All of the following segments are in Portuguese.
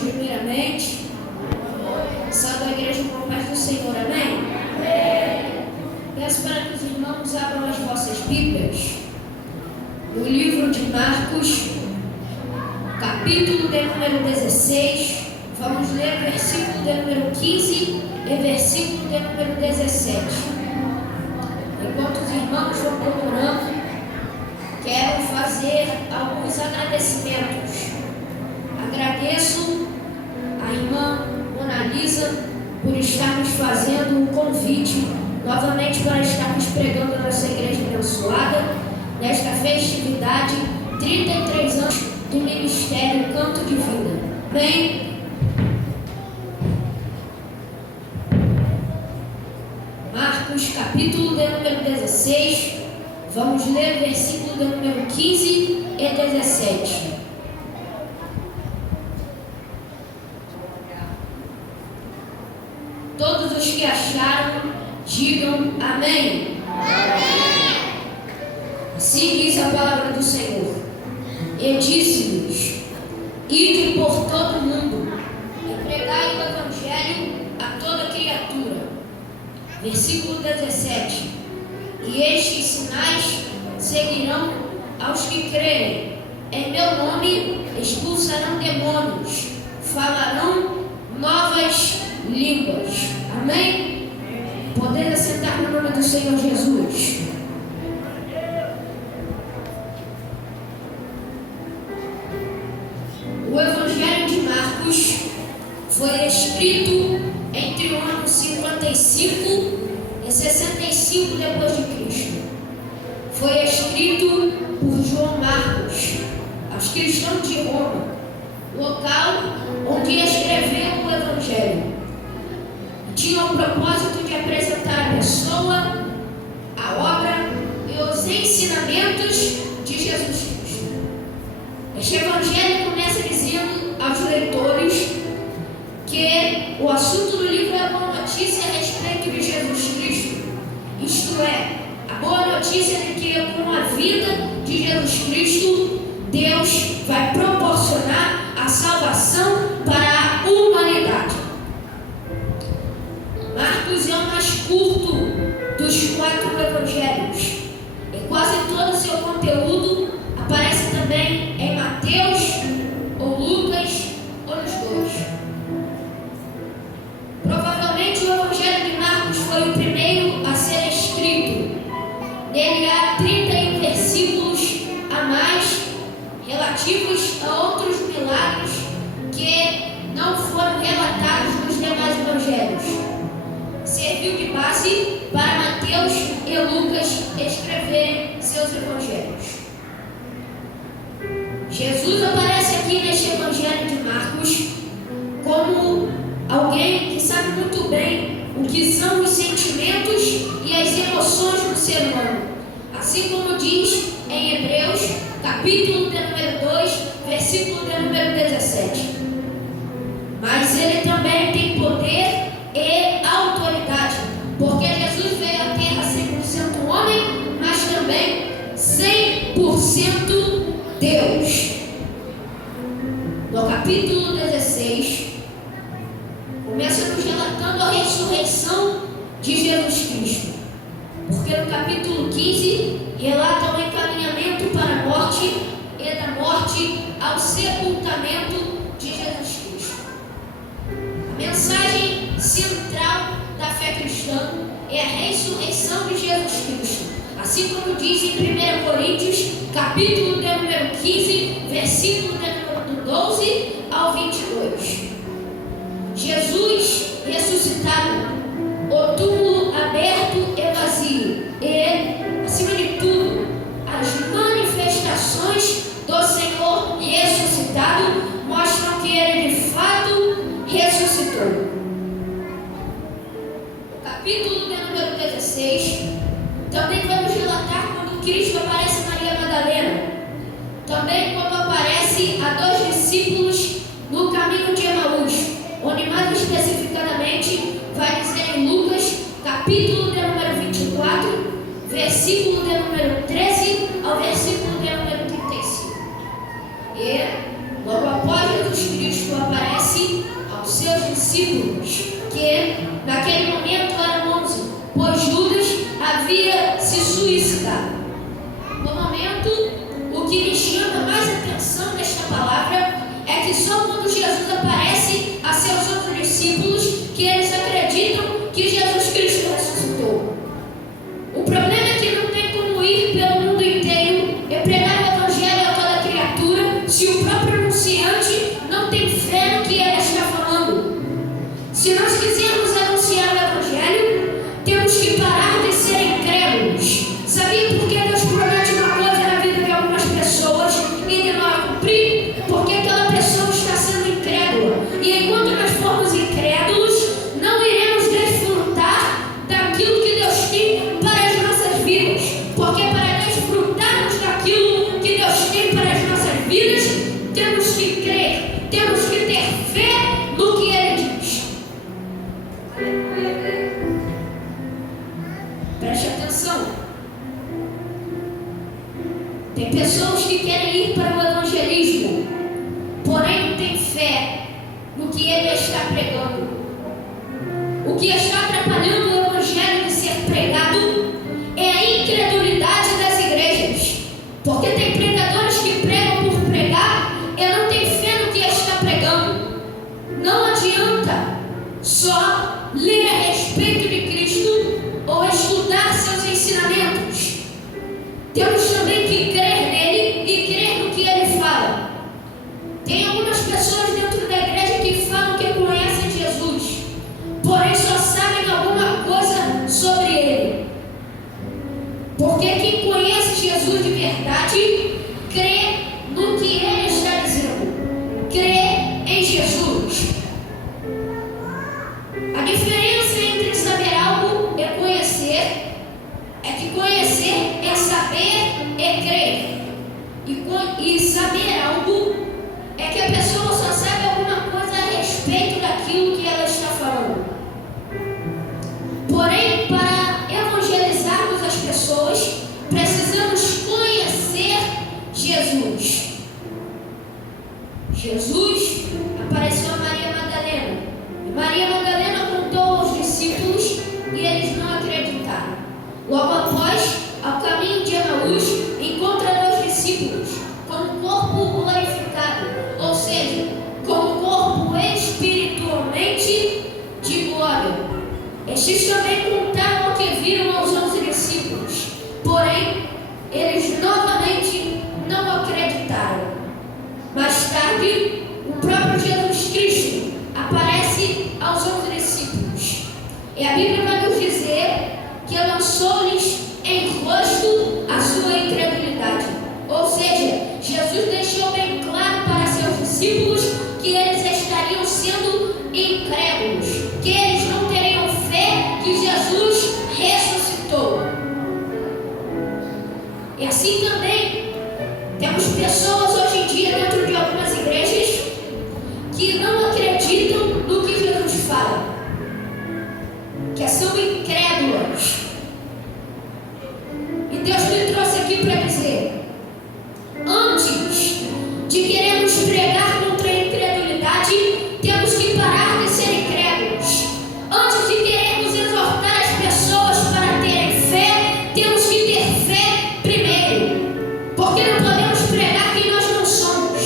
primeiramente. Salve a igreja com a paz do Senhor, amém? Peço para que os irmãos abram as vossas Bíblias no livro de Marcos, capítulo de número 16. Vamos ler versículo de número 15 e versículo de número 17. Enquanto os irmãos vão procurando, quero fazer alguns agradecimentos. Agradeço a irmã Mona Lisa por estar nos fazendo um convite novamente para estarmos pregando na nossa igreja abençoada nesta festividade, 33 anos do Ministério Canto de Vida. Amém? Marcos, capítulo de número 16, vamos ler o versículo de número 15 e 17. Todos os que acharam, digam amém. Amém. Assim diz a palavra do Senhor. E disse-lhes: ide por todo o mundo e pregai o evangelho a toda criatura. Versículo 17. E estes sinais seguirão aos que crerem. Em meu nome expulsarão demônios, falarão novas línguas. Amém? Poder assentar no nome do Senhor Jesus. O Evangelho de Marcos foi escrito entre o ano 55 e 65 depois de Cristo. Foi escrito por João Marcos aos cristãos de Roma, local onde escreveu o Evangelho. Tinha o propósito de apresentar a pessoa, a obra e os ensinamentos de Jesus Cristo. Este Evangelho começa dizendo aos leitores que o assunto do livro é a boa notícia a respeito de Jesus Cristo. Isto é, a boa notícia de que com a vida de Jesus Cristo, Deus vai proporcionar a salvação para a humanidade. Marcos é o mais curto dos 4 evangelhos e quase todo o seu conteúdo aparece também em Mateus ou Lucas ou nos dois. Provavelmente o evangelho de Marcos foi o primeiro a ser escrito. Nele há 31 versículos a mais relativos a outros milagres que não foram relatados nos demais evangelhos. Serviu de base para Mateus e Lucas escreverem seus evangelhos. Jesus aparece aqui neste evangelho de Marcos como alguém que sabe muito bem o que são os sentimentos e as emoções do ser humano, assim como diz em Hebreus, capítulo de número 2, versículo de número 17. Mas ele também tem poder e autoridade, porque Jesus veio à terra 100% homem, mas também 100% Deus. No capítulo 16, começa nos relatando a ressurreição de Jesus Cristo, porque no capítulo 15 relata o encaminhamento para a morte e da morte ao sepultamento de Jesus Cristo. A mensagem central da fé cristã é a ressurreição de Jesus Cristo, assim como diz em 1 Coríntios, capítulo de número 15, versículo de número 12 ao 22. Jesus ressuscitado, o túmulo aberto e vazio, e, acima de tudo, as manifestações do Senhor ressuscitado mostram que ele de fato ressuscitou. No capítulo de número 16, também vamos relatar quando Cristo aparece a Maria Madalena, também quando aparece a 2 discípulos no caminho de Emaús, onde mais especificadamente vai dizer em Lucas, capítulo de número 24, versículo de número 13 ao versículo de número 35. E logo após Jesus Cristo aparece aos seus discípulos, que naquele momento eram 11, pois Judas havia se suicidado. No momento, o que me chama mais atenção nesta palavra é que só quando Jesus aparece a seus outros discípulos que eles acreditam que Jesus Cristo ressuscitou. O problema é que não tem como ir pelo mundo inteiro e pregar o evangelho a toda criatura se o próprio anunciante não tem fé no que ele está falando. Se nós quisermos anunciar o evangelho, temos que parar de ser incrédulos. Sabia por que Deus promete uma coisa na vida de algumas pessoas e demora a cumprir? Porque aquela pessoa está sendo incrédula. E enquanto nós formos incrédulos, não iremos desfrutar daquilo que Deus tem para as nossas vidas. Porque para desfrutarmos daquilo que Deus tem para as nossas vidas, temos que crer, temos que ter fé no que Ele diz. Preste atenção. Tem pessoas que querem ir para o evangelismo, porém não têm fé no que ele está pregando. O que está atrapalhando o evangelho de ser pregado é a incredulidade das igrejas. Porque tem pregadores que pregam por pregar e não têm fé no que está pregando. Não adianta só ler a respeito de Cristo ou estudar seus ensinamentos. Temos também que crer nele e crer no que ele fala. Tem algumas pessoas dentro da igreja que falam que conhecem Jesus, porém só sabem alguma coisa sobre ele. Porque quem conhece Jesus de verdade, crê no que ele está dizendo, crê em Jesus. A diferença entre saber algo e conhecer é que conhecer é saber e crer. E saber algo é que a pessoa só sabe alguma coisa a respeito daquilo que ela está falando. Porém, para evangelizarmos as pessoas, precisamos conhecer Jesus. Jesus apareceu a Maria Madalena. E Maria Madalena contou aos discípulos e eles não acreditaram. Logo após, ao caminho de Emaús, encontra dois discípulos com o corpo glorificado, ou seja, com o corpo espiritualmente de glória. Estes também contaram o que viram aos 11 discípulos, porém, eles novamente não acreditaram. Mais tarde, o próprio Jesus Cristo aparece aos 11 discípulos. E a Bíblia vai nos dizer que lançou-lhes em rosto a sua incredulidade. Ou seja, Jesus deixou bem claro para seus discípulos que eles estariam sendo incrédulos, que eles não teriam fé que Jesus ressuscitou. E assim também temos pessoas hoje em dia dentro de algumas igrejas que não acreditam no que Jesus fala, que são incrédulas. E Deus me trouxe aqui para dizer: antes de querermos pregar contra a incredulidade, temos que parar de ser incrédulos. Antes de querermos exortar as pessoas para terem fé, temos que ter fé primeiro. Porque não podemos pregar quem nós não somos.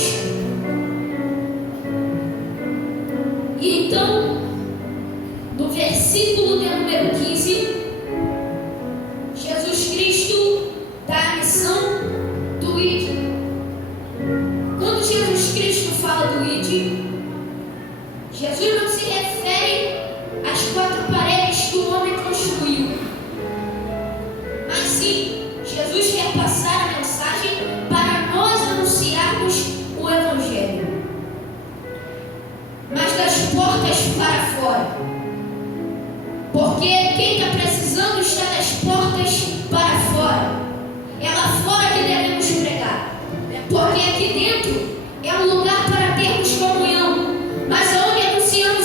E então, no versículo de número 15, Jesus Cristo dá a missão do ID. Quando Jesus Cristo fala do ID, Jesus não se refere às 4 paredes que o homem construiu, mas sim, Jesus quer passar a mensagem para nós anunciarmos o Evangelho, mas das portas para fora. Porque quem está precisando está das portas para fora. É lá fora que devemos pregar. Porque aqui dentro é um lugar para termos comunhão. Mas onde anunciamos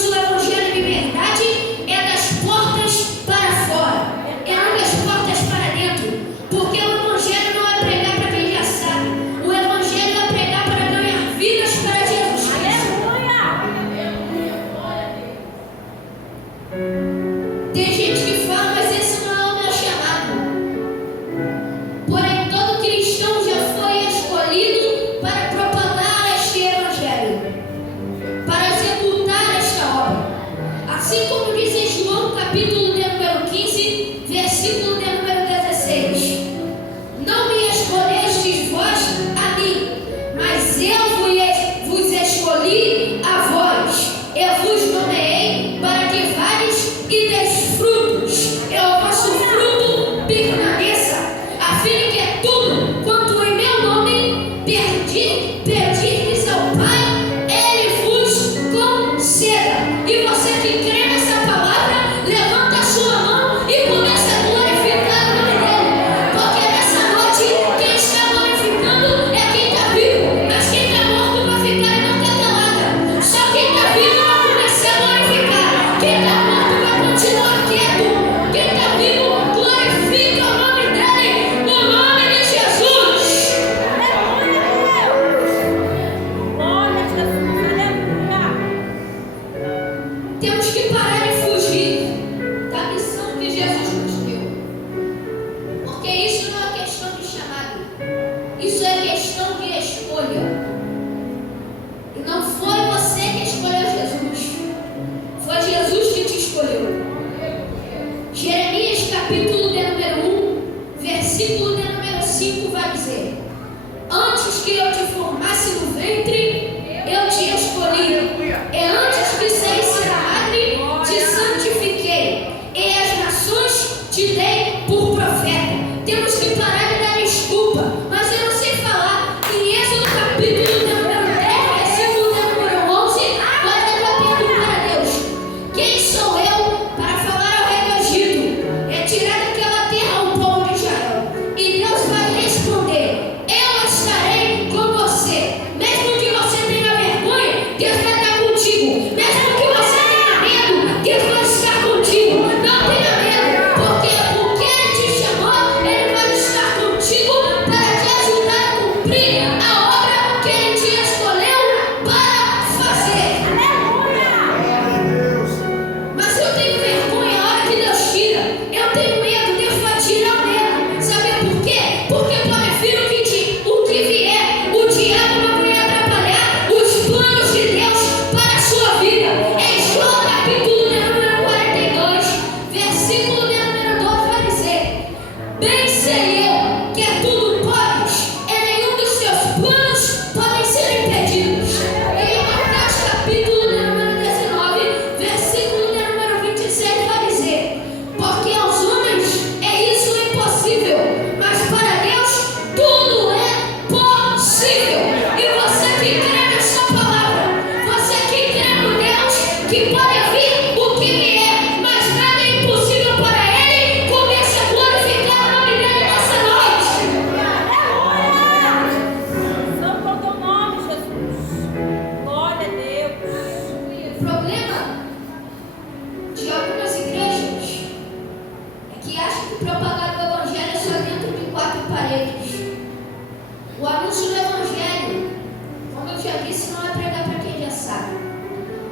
disse, não é pregar para quem já sabe,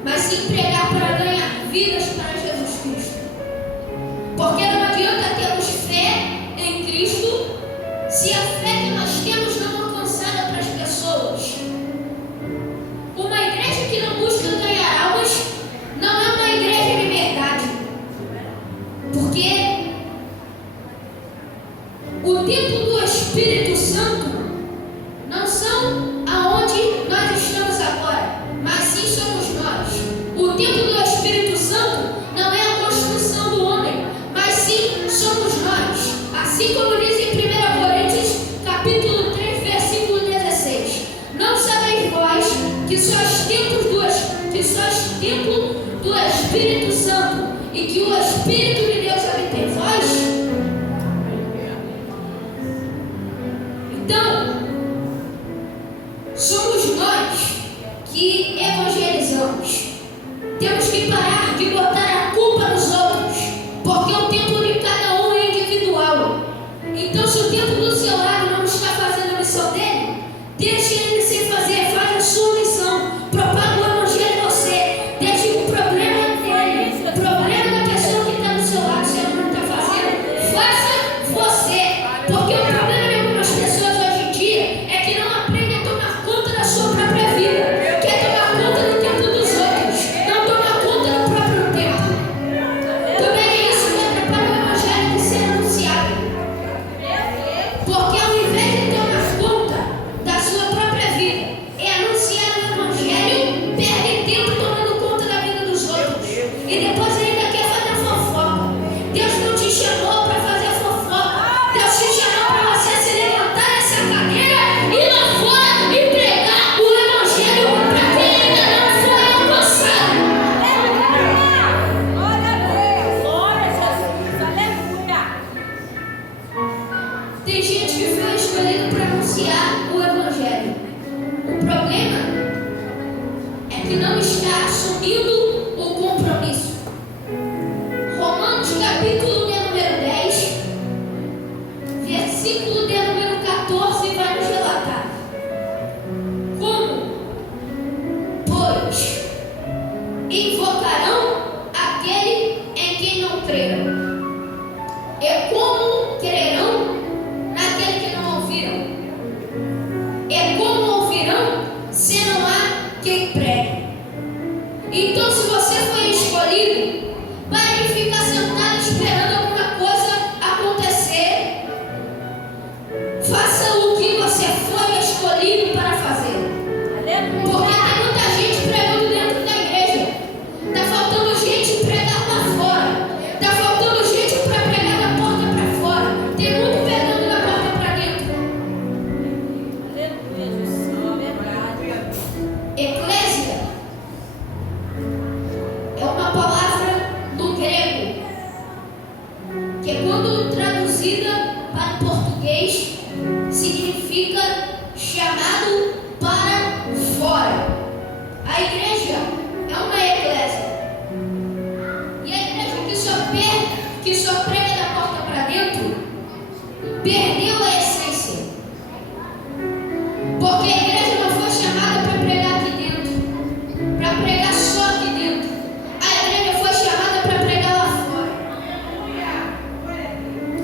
mas sim pregar para ganhar vidas para Jesus Cristo. Porque não adianta termos fé em Cristo se a fé que nós temos não alcançar outras pessoas. Uma igreja que não busca ganhar almas não é uma igreja de verdade. Porque o templo do Espírito Santo não são aonde nós estamos agora, mas sim somos nós. O templo do Espírito Santo não é a construção do homem, mas sim somos nós. Assim como diz em 1 Coríntios, capítulo 3, versículo 16. Não sabeis vós que sois templo do Espírito Santo e que o Espírito de Deus habita em vós? Então, somos nós que evangelizamos. Temos que parar de botar a culpa nos outros, porque o templo de cada um é individual. Então, se o templo do seu lado não está fazendo a missão dele, deixe ele se fazer, faz a sua missão, propaga o evangelho em você. Deixe o problema dele, o problema da pessoa que está do seu lado, se ela não está fazendo, faça você. Porque o problema de algumas pessoas hoje em dia é que não aprendem a tomar conta da sua própria vida, quer tomar conta do templo dos outros, não toma conta do próprio templo. Também é isso que atrapalha o evangelho de ser anunciado. Porque ao invés de tomar conta da sua própria vida e anunciar o evangelho, perde tempo tomando conta da vida dos outros. E depois ainda quer fazer fofoca. Deus não te chamou para fazer fofoca. Deus te chamou para você se levantar nessa cadeira e ir lá fora e pregar o evangelho para quem ainda não foi alcançado. Glória a Deus. Glória a Jesus. Aleluia. Tem gente que foi escolhido para anunciar o evangelho. O problema é que não está assumindo o compromisso. Romanos capítulo de número 10, versículo de número 14 vai nos relatar. Como, pois, invocarão aquele em quem não creram? E como crerão naquele que não ouviram? E como ouvirão se não há quem pregue? Então, se você foi escolhido, pare de ficar sentado esperando alguma coisa acontecer. Faça o que você foi escolhido para fazer. Porque tem muita gente pregando dentro da igreja. Está faltando gente pregar lá fora. Está faltando gente para pregar da porta para fora. Tem muito pregando da porta para dentro. Aleluia, Jesus. Verdade. Eclésia é uma palavra do grego que, quando traduzida para o português, significa chamado para fora. A igreja é uma eclésia. E a igreja que só prega da porta para dentro perdeu a essência. Porque a igreja não foi chamada para pregar aqui dentro, para pregar só aqui dentro. A igreja foi chamada para pregar lá fora.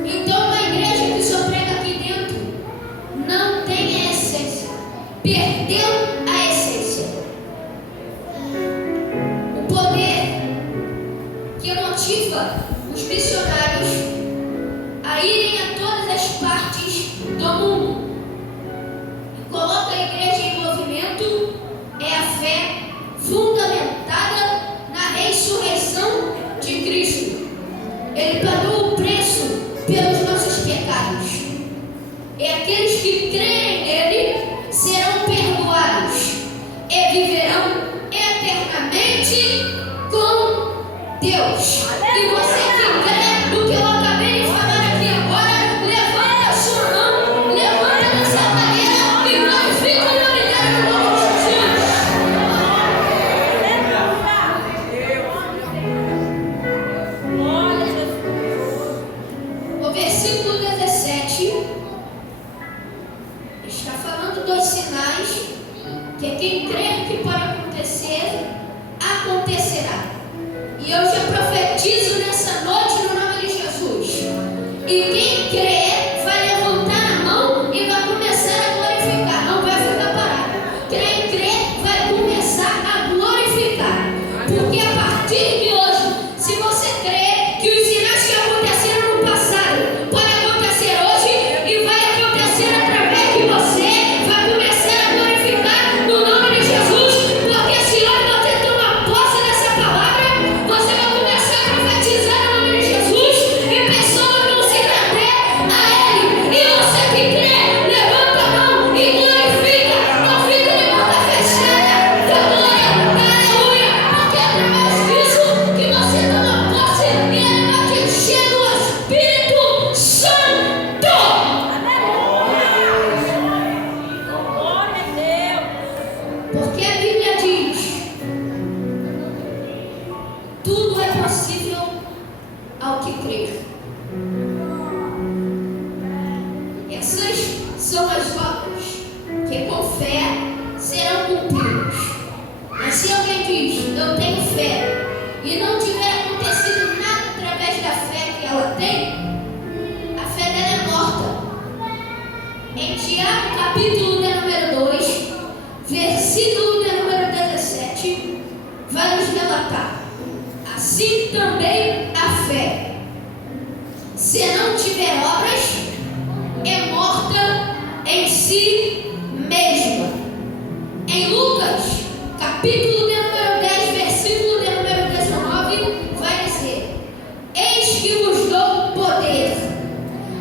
Então, uma igreja que só prega aqui dentro não tem a essência, perdeu a essência. O poder que motiva os missionários a irem a todas as partes do mundo e coloca a igreja em movimento é a fé fundamentada na ressurreição de Cristo. Ele pagou o preço pelos nossos pecados. E aqueles que creem nele serão perdoados e viverão eternamente com Deus. E você que crê no que eu acabei de falar aqui agora, levanta a sua mão, levanta da sua cadeira e glorifica o nome dele no nome de Jesus. Glória a Jesus. O versículo 17 está falando dos sinais que quem crê acontecerá. E eu já profetizo nessa noite no nome de Jesus. E quem crê vai levantar a mão e vai começar a glorificar. Não vai ficar parado. Quem crê vai começar a glorificar. Porque a partir de hoje, se você crê que os sinais que aconteceram no passado podem acontecer hoje e vai acontecer através de você, vai começar a glorificar no nome de Jesus. Porque se hoje você toma posse dessa palavra, você vai começar a profetizar no nome de Jesus e pessoas vão se render a Ele. E você que crê, levanta a mão e glorifica. Não fica de boca fechada. Dá glória, aleluia. Porque é através disso que você toma posse e Ele vai te encher do Espírito Santo. Glória a Deus. Porque a Bíblia diz: tudo é possível ao que crer. Essas são as obras que com fé serão cumpridas. Mas se alguém diz: eu tenho fé, e não tiver acontecido nada através da fé que ela tem, a fé dela é morta. Em Tiago, capítulo de número 2, versículo de número 17, vai nos relatar: assim também a fé, se não tiver obras, é morta em si mesma. Em Lucas, capítulo de número 10, versículo de número 19, vai dizer: eis que vos dou poder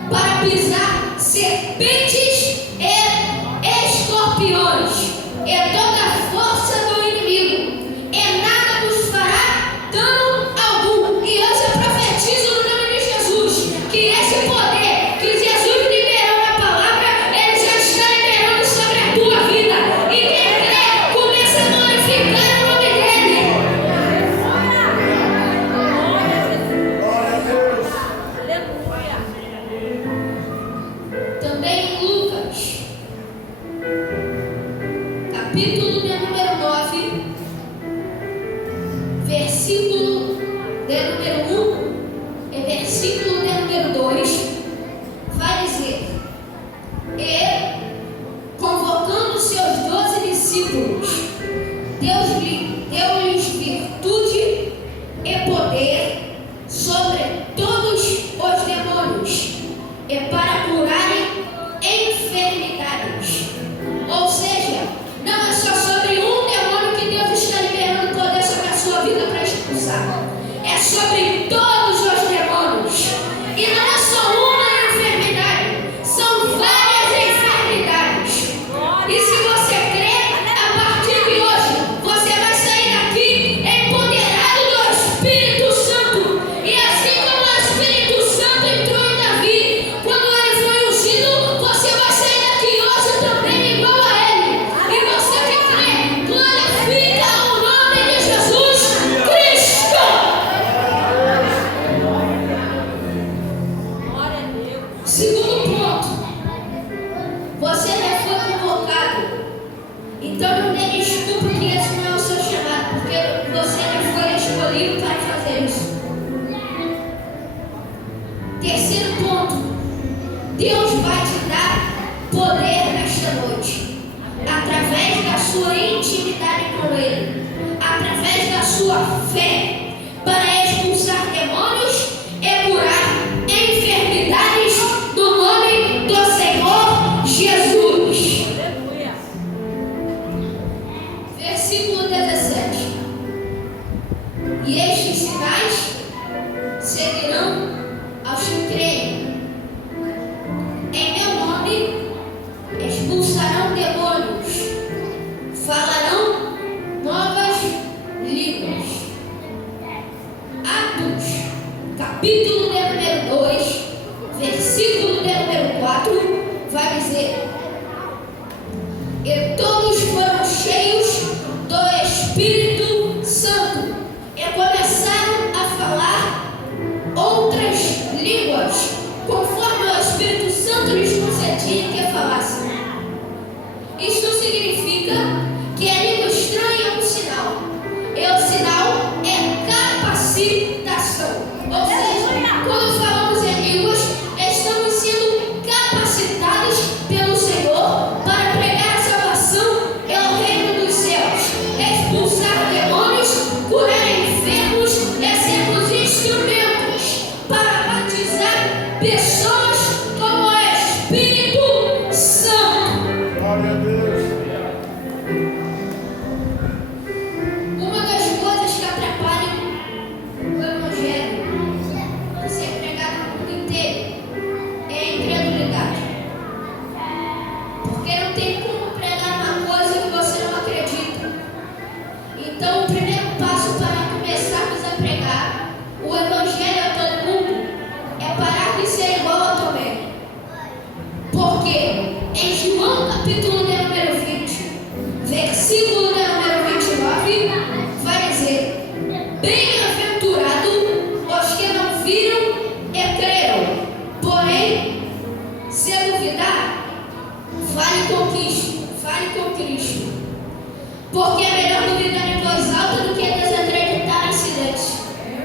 para pisar serpentes e escorpiões e toda a força do inimigo, e nada vos fará dano algum. E hoje eu profetizo no nome de Jesus que esse poder que Jesus liberou na palavra, Ele já está liberando sobre a tua vida. E quem crê, começa a glorificar o nome dEle. Aleluia. Também em Lucas, capítulo de número 9, versículo de número 1 e versículo de número 2, vai dizer: e convocando seus 12 discípulos, deu-lhes virtude e poder sobre todos os demônios, e para curarem enfermidades. Ou seja, não é só sobre um demônio que Deus está liberando poder sobre a sua vida para expulsar. É sobre todos os demônios. E não é só uma enfermidade, são várias enfermidades. E se você crê, a partir de hoje, você vai sair daqui empoderado do Espírito Santo. E assim como o Espírito Santo entrou em Davi, quando ele foi ungido, você vai sair daqui hoje também igual a ele. E você que crê, glorifica o nome de Jesus Cristo. Glória a Deus. Segundo ponto, você já foi convocado. Então não dê desculpa que esse não é o seu chamado, porque você já foi escolhido para fazer isso. Terceiro ponto, Deus vai te dar poder nesta noite, através da sua intimidade com Ele, através da sua fé, para expulsar demônios e curar enfermidades no nome do Senhor Jesus. Aleluia. Versículo 17: e estes sinais seguirão aos que creem. Em meu nome expulsarão demônios, falarão novas línguas. Atos, capítulo de número 2, versículo de número 4, vai dizer: e todos foram cheios do Espírito Santo e começaram a falar outras línguas, conforme o Espírito Santo lhes concedia que falassem. Isto significa que a língua estranha é um sinal. E o sinal expulsar demônios, curar enfermos, é sermos instrumentos para batizar pessoas com o Espírito Santo. Glória a Deus. Uma das coisas que atrapalham o Evangelho de ser pregado no mundo inteiro é a incredulidade. Porque não tem como pregar uma coisa que você não acredita. Então, o primeiro passo para começarmos a pregar o Evangelho a todo mundo é parar de ser igual a Tomé. Porque em João capítulo de número 20, versículo de número 29, vai dizer: bem-aventurado os que não viram e creram. Porém, se duvidar, fale com Cristo. Porque é melhor duvidar em voz alta do que desacreditar em silêncio.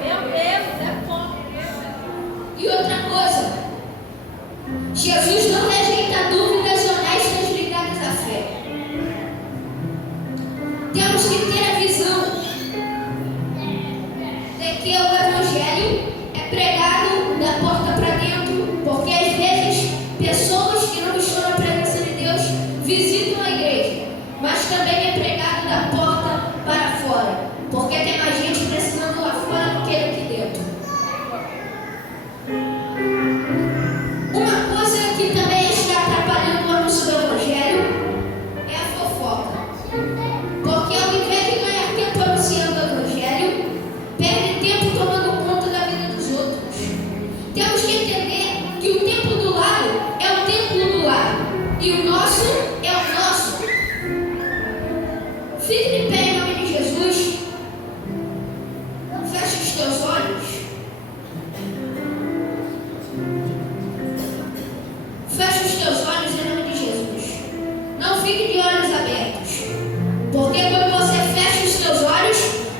Meu Deus, é bom. E outra coisa, Jesus não rejeita dúvidas honestas ligadas à fé. Temos que ter a visão de que o Evangelho é pregado da porta para dentro, porque às vezes pessoas que não estão na presença de Deus visitam a igreja, mas também é pregado da porta para fora, porque tem mais gente precisando lá fora do que aqui dentro. Uma coisa que também está atrapalhando o anúncio do Evangelho é a fofoca. Porque ao invés de ganhar tempo anunciando o Evangelho, perde tempo tomando conta da vida dos outros. Temos que entender que o tempo do lado é o templo do lado e o nosso é o nosso. Fique de pé em nome de Jesus. Feche os teus olhos. Feche os teus olhos em nome de Jesus. Não fique de olhos abertos. Porque quando você fecha os teus olhos,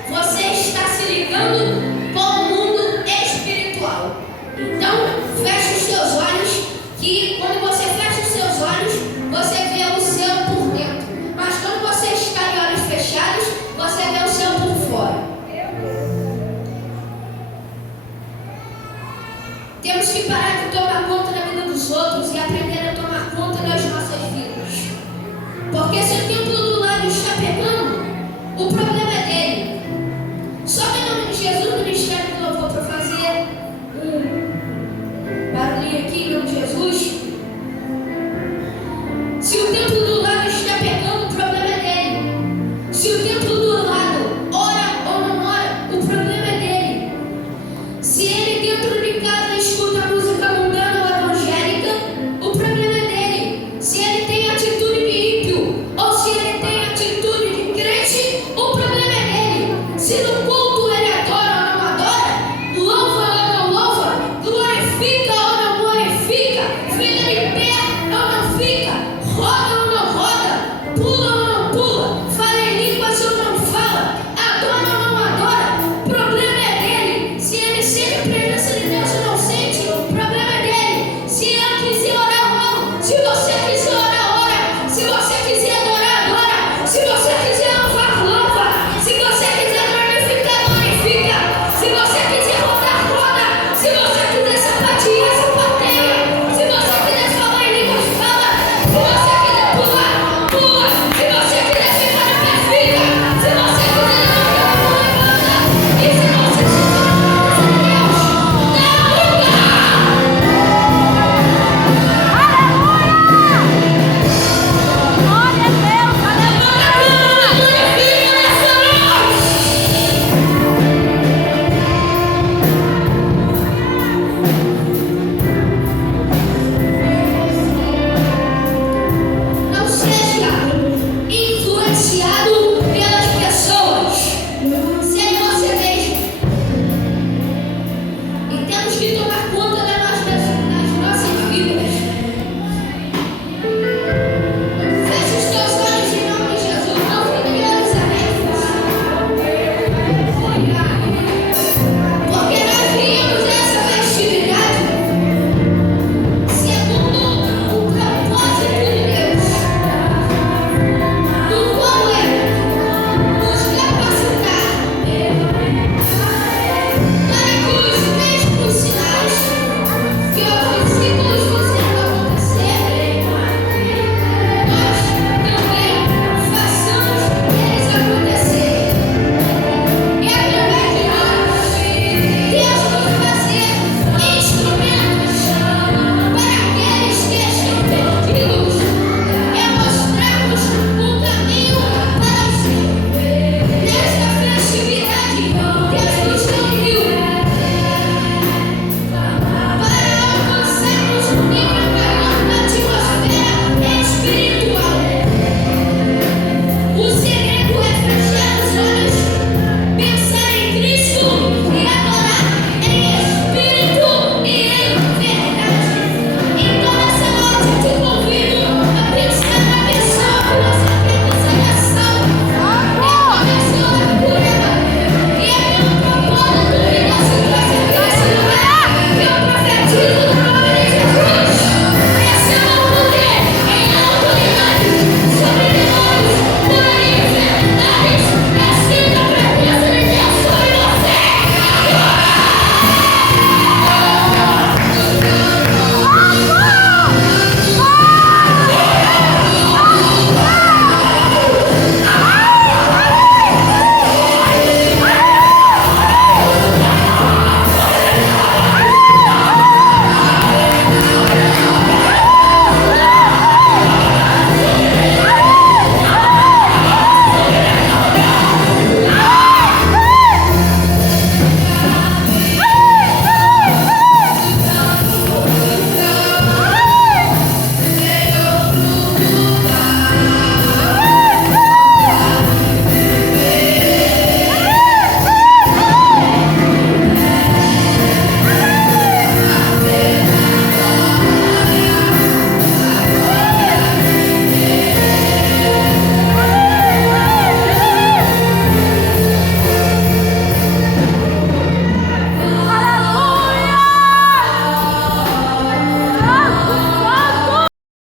você está se ligando com o mundo espiritual. Então, feche os teus olhos, que quando você fecha os seus olhos, você vê o céu por dentro. Mas quando você está de olhos fechados, você vê o céu por fora. Temos que parar de tomar conta da vida dos outros e aprender a tomar conta das nossas vidas. Porque se eu tenho